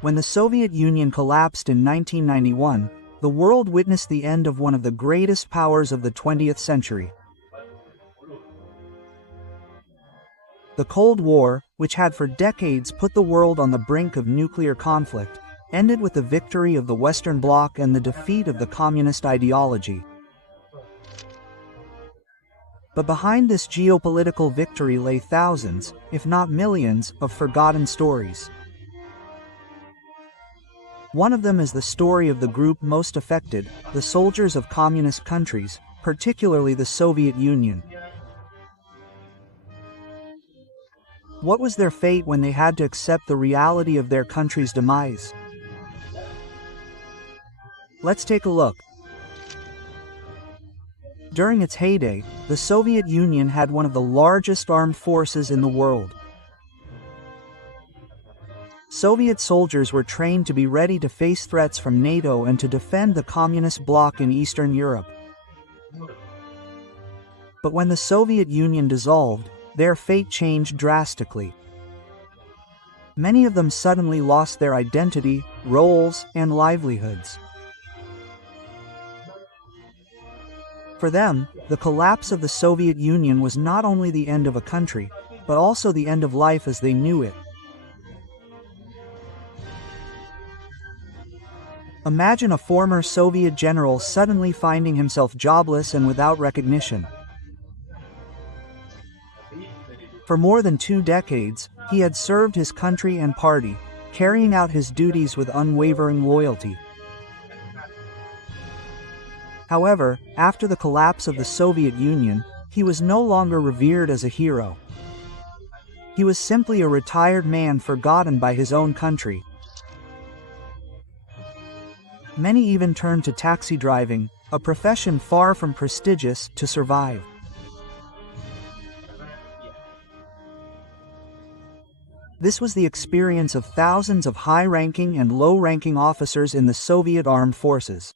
When the Soviet Union collapsed in 1991, the world witnessed the end of one of the greatest powers of the 20th century. The Cold War, which had for decades put the world on the brink of nuclear conflict, ended with the victory of the Western Bloc and the defeat of the communist ideology. But behind this geopolitical victory lay thousands, if not millions, of forgotten stories. One of them is the story of the group most affected, the soldiers of communist countries, particularly the Soviet Union. What was their fate when they had to accept the reality of their country's demise? Let's take a look. During its heyday, the Soviet Union had one of the largest armed forces in the world. Soviet soldiers were trained to be ready to face threats from NATO and to defend the communist bloc in Eastern Europe. But when the Soviet Union dissolved, their fate changed drastically. Many of them suddenly lost their identity, roles, and livelihoods. For them, the collapse of the Soviet Union was not only the end of a country, but also the end of life as they knew it. Imagine a former Soviet general suddenly finding himself jobless and without recognition. For more than 2 decades, he had served his country and party, carrying out his duties with unwavering loyalty. However, after the collapse of the Soviet Union, he was no longer revered as a hero. He was simply a retired man forgotten by his own country. Many even turned to taxi driving, a profession far from prestigious, to survive. This was the experience of thousands of high-ranking and low-ranking officers in the Soviet armed forces.